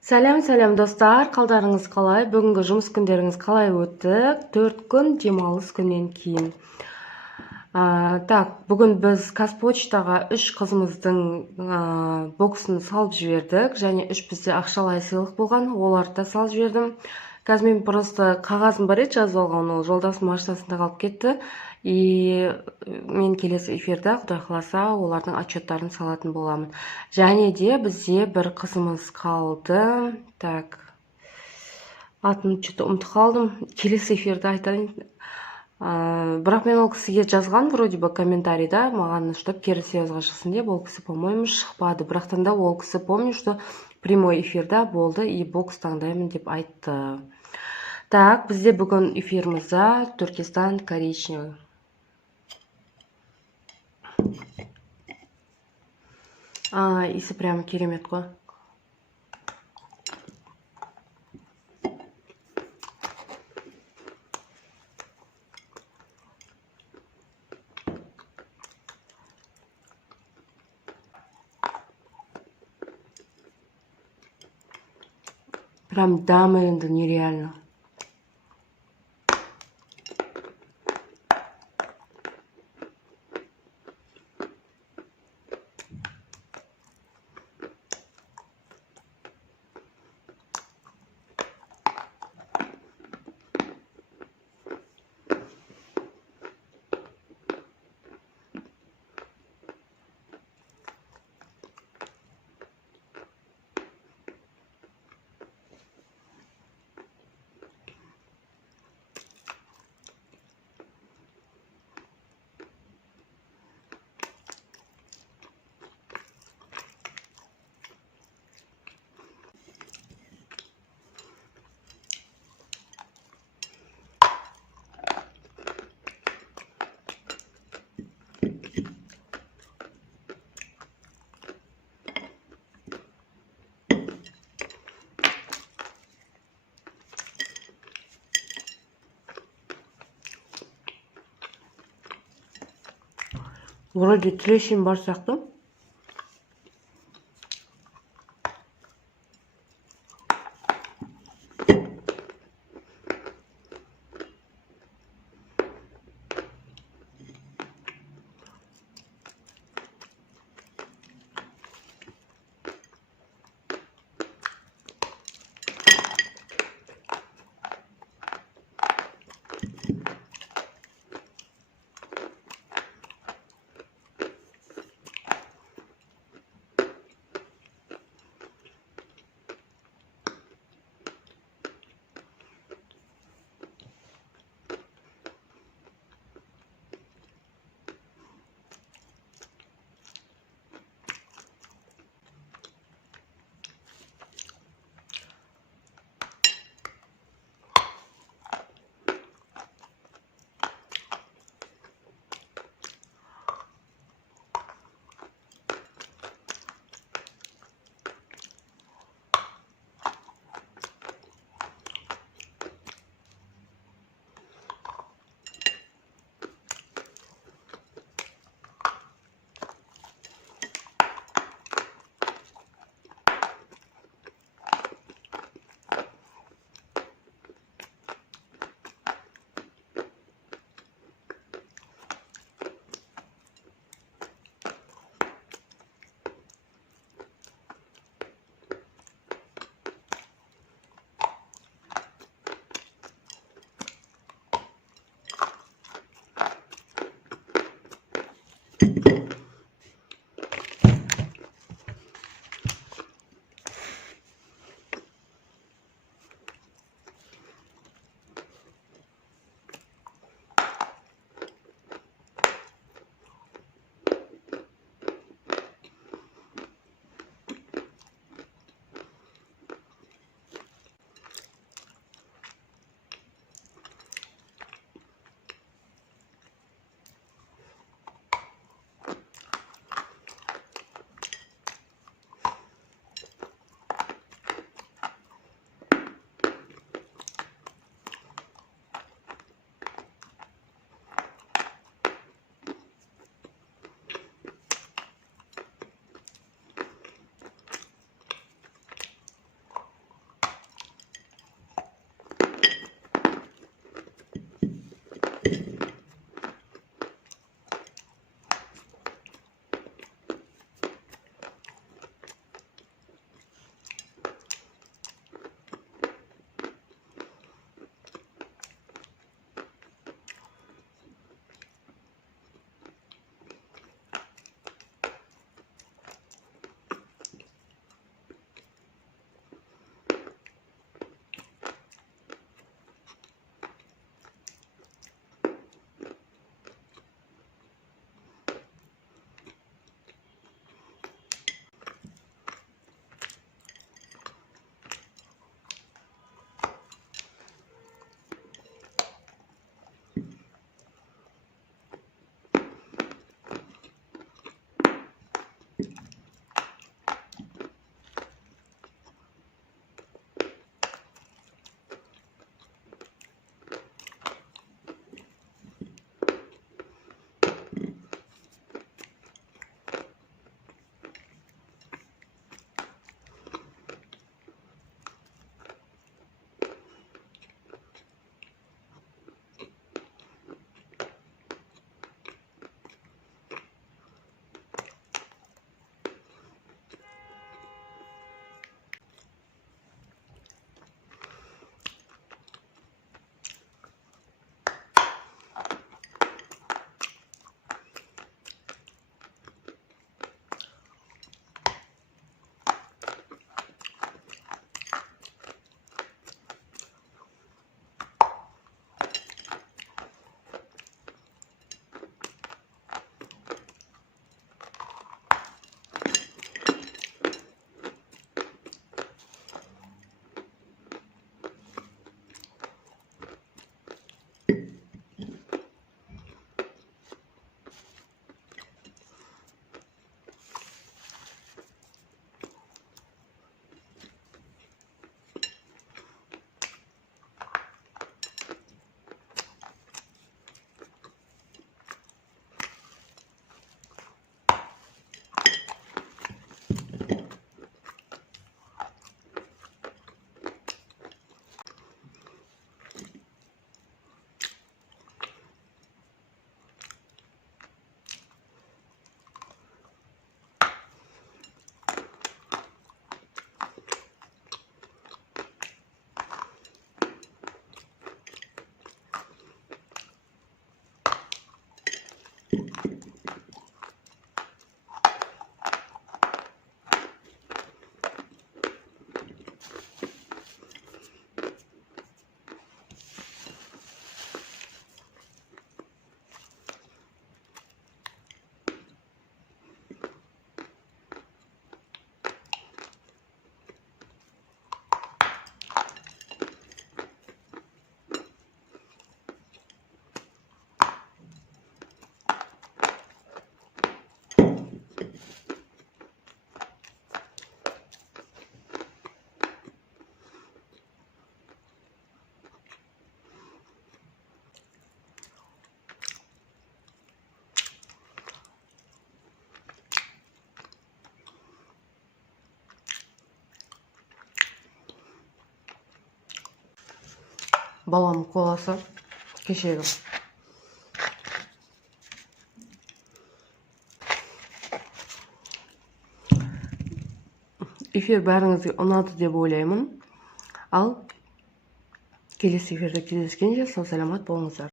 Сәлем достар, қалдарыңыз қалай? Бүгінгі жұмыс күндеріңіз қалай өтті? 4 күн демалыс күннен кейін. Бүгін біз Казпочтаға 3 қызымыздың боксын салып жібердік, және 3 бізде ақшалай сыйлық болған, оларды да салып жібердім. Қазір мен просто қағазым бар еді жазып алған, ол жолдасым машинасында қалып кетті. И мен келесі эфирде, Құдай қаласа, олардың отчеттарын салатын боламын. Және де бізде бір қызымыз қалды. Так, атын что-то ұмытып қалдым. Келесі эфирде айтайын. Бірақ мен ол кісіге жазған, вроде бы комментарийда, маған что пересъезға шықсын деп, ол кісі, по-моему, шықпады. Бірақтан да ол кісі, помню, что прямой эфирде болды и бокс таңдаймын деп айтты. Так, бізде бүгін эфирімізде Туркестан коричневый. Иісі прям керемет қой. Прям дәмі нереально. Вроде трещин бар сияқты. баламның қоласы кешегі. Эфир бәріңізге ұнады деп ойлаймын. Ал келесі эфирде кездескенше сау саламат болыңыздар.